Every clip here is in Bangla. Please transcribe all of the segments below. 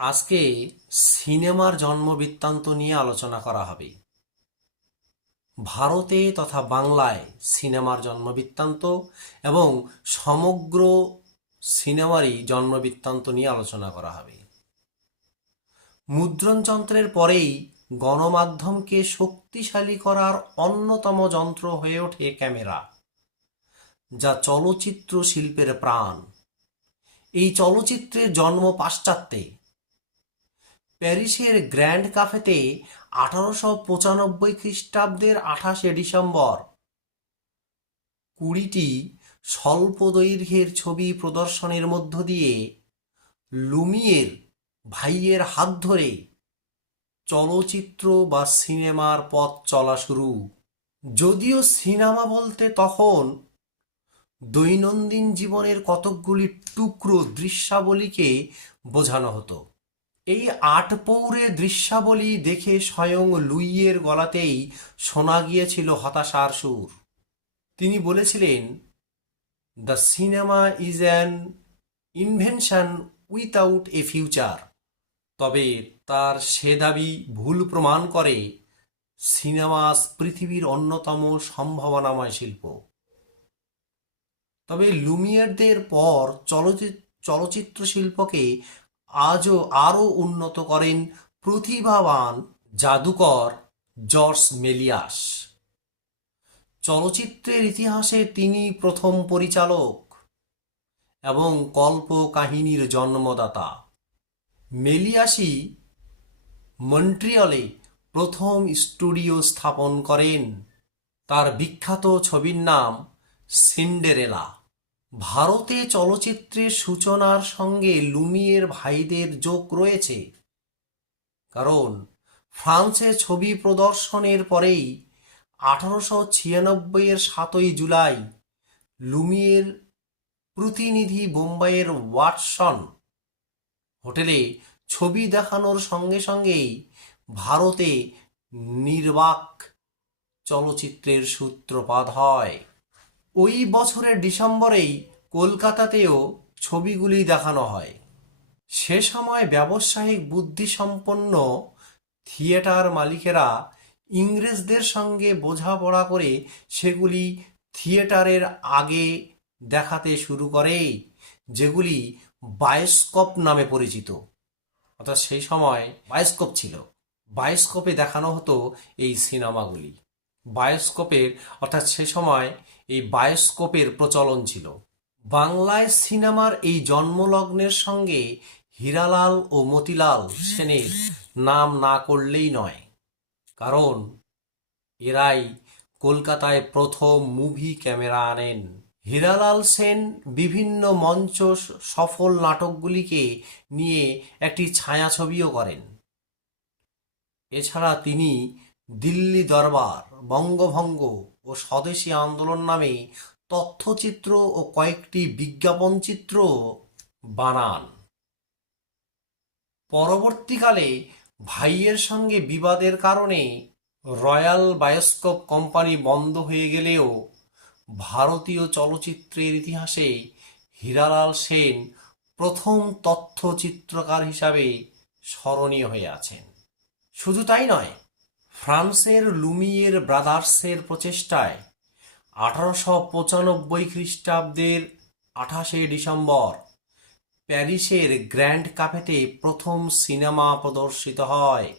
আজকে সিনেমার জন্ম বৃত্তান্ত নিয়ে আলোচনা করা হবে। ভারতে তথা বাংলায় সিনেমার জন্ম বৃত্তান্ত এবং সমগ্র সিনেমারই জন্ম বৃত্তান্ত নিয়ে আলোচনা করা হবে। মুদ্রণযন্ত্রের পরেই গণমাধ্যমকে শক্তিশালী করার অন্যতম যন্ত্র হয়ে ওঠে ক্যামেরা, যা চলচ্চিত্র শিল্পের প্রাণ। এই চলচ্চিত্রের জন্ম পাশ্চাত্যে প্যারিসের গ্র্যান্ড কাফেতে আঠারোশো পঁচানব্বই খ্রিস্টাব্দের আঠাশে ডিসেম্বর। কুড়িটি স্বল্প দৈর্ঘ্যের ছবি প্রদর্শনের মধ্য দিয়ে লুমিয়ের ভাইয়ের হাত ধরে চলচ্চিত্র বা সিনেমার পথ চলা শুরু। যদিও সিনেমা বলতে তখন দৈনন্দিন জীবনের কতকগুলি টুকরো দৃশ্যাবলীকে বোঝানো হতো। এই আট পৌরে দৃশ্যাবলী দেখে স্বয়ং লুইয়ের গলাতেই শোনা গিয়েছিল হতাশার সুর। তিনি বলেছিলেন the cinema is an invention without a future তবে তার সে দাবি ভুল প্রমাণ করে সিনেমা পৃথিবীর অন্যতম সম্ভাবনাময় শিল্প। তবে লুমিয়ারদের পর চলচ্চিত্র চলচ্চিত্র শিল্পকে আজও আরও উন্নত করেন প্রতিভাবান জাদুকর জর্জ মেলিয়াস। চলচ্চিত্রের ইতিহাসে তিনি প্রথম পরিচালক এবং কল্প কাহিনীর জন্মদাতা। মেলিয়াসি মন্ট্রিয়লে প্রথম স্টুডিও স্থাপন করেন। তার বিখ্যাত ছবির নাম সিন্ডেরেলা। ভারতে চলচ্চিত্রের সূচনার সঙ্গে লুমিয়ের ভাইদের যোগ রয়েছে। কারণ, ফ্রান্সে ছবি প্রদর্শনের পরেই আঠারোশো ছিয়ানব্বইয়ের সাতই জুলাই লুমিয়ের প্রতিনিধি বোম্বাইয়ের ওয়াটসন হোটেলে ছবি দেখানোর সঙ্গে সঙ্গেই ভারতে নির্বাক চলচ্চিত্রের সূত্রপাত হয়। ওই বছরের ডিসেম্বরেই কলকাতাতেও ছবিগুলি দেখানো হয়। সে সময় ব্যবসায়িক বুদ্ধিসম্পন্ন থিয়েটার মালিকেরা ইংরেজদের সঙ্গে বোঝাপড়া করে সেগুলি থিয়েটারের আগে দেখাতে শুরু করে, যেগুলি বায়োস্কোপ নামে পরিচিত। অর্থাৎ সেই সময় বায়োস্কোপ ছিল। বায়োস্কোপে দেখানো হতো এই সিনেমাগুলি। বায়োস্কোপের, অর্থাৎ সে সময় এই বায়োস্কোপের প্রচলন ছিল। বাংলায় সিনেমার এই জন্মলগ্নের সঙ্গে হীরালাল ও মতিলাল সেনের নাম না করলেই নয়। কারণ এরাই কলকাতায় প্রথম মুভি ক্যামেরা আনেন। হীরালাল সেন বিভিন্ন মঞ্চ সফল নাটকগুলিকে নিয়ে একটি ছায়াছবিও করেন। এছাড়া তিনি দিল্লি দরবার, বঙ্গভঙ্গ ও স্বদেশী আন্দোলন নামে তথ্যচিত্র ও কয়েকটি বিজ্ঞাপন চিত্র বানান। পরবর্তীকালে ভাইয়ের সঙ্গে বিবাদের কারণে রয়্যাল বায়োস্কোপ কোম্পানি বন্ধ হয়ে গেলেও ভারতীয় চলচ্চিত্রের ইতিহাসে হীরালাল সেন প্রথম তথ্যচিত্রকার হিসাবে স্মরণীয় হয়ে আছেন। শুধু তাই নয় ফ্রান্সের লুমিয়ের ব্রাদার্সের প্রচেষ্টায় আঠারোশো পঁচানব্বই খ্রিস্টাব্দের আঠাশে ডিসেম্বর প্যারিসের গ্র্যান্ড কাফেতে প্রথম সিনেমা প্রদর্শিত হয়।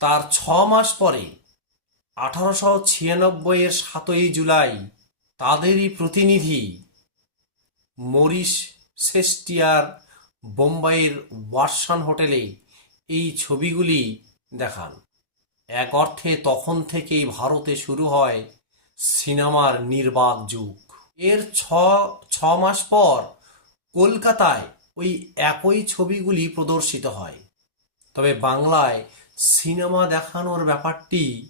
তার ছ মাস পরে, আঠারোশো ছিয়ানব্বইয়ের সাতই জুলাই, তাদেরই প্রতিনিধি মরিস সেস্টিয়ার বোম্বাইয়ের ওয়াটসন হোটেলে এই ছবিগুলি দেখান। এক অর্থে তখন থেকেই ভারতে শুরু হয় সিনেমার নির্বাক যুগ। এর ছ ছ মাস পর কলকাতায় ওই একই ছবিগুলি প্রদর্শিত হয়। তবে বাংলায় সিনেমা দেখানোর ব্যাপারটি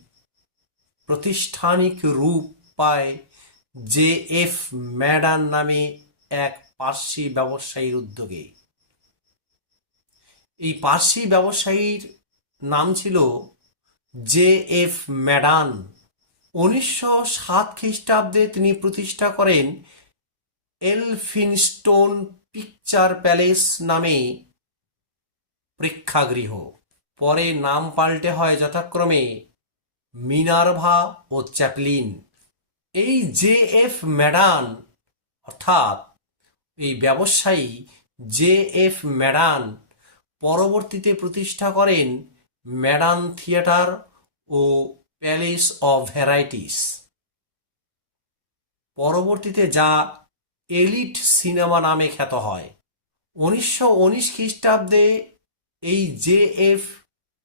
প্রতিষ্ঠানিক রূপ পায় জে এফ ম্যাডান নামে এক পার্সি ব্যবসায়ীর উদ্যোগে। এই পার্সি ব্যবসায়ীর নাম ছিল জে এফ ম্যাডান উনিশশো সাত খ্রিস্টাব্দে তিনি প্রতিষ্ঠা করেন এলফিনস্টোন পিকচার প্যালেস নামে প্রেক্ষাগৃহ। পরে নাম পাল্টে হয় যথাক্রমে মিনার্ভা ও চ্যাপলিন। এই জে এফ ম্যাডান, অর্থাৎ এই ব্যবসায়ী জে এফ ম্যাডান, পরবর্তীতে প্রতিষ্ঠা করেন ম্যাডান থিয়েটার ও প্যালেস অফ ভ্যারাইটিস। পরবর্তীতে যা এলিট সিনেমা নামে খ্যাত হয়। উনিশশো উনিশ খ্রিস্টাব্দে এই জে এফ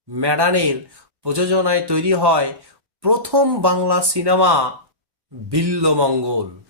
ম্যাডানের প্রযোজনায় তৈরি হয় প্রথম বাংলা সিনেমা বিল্লমঙ্গল।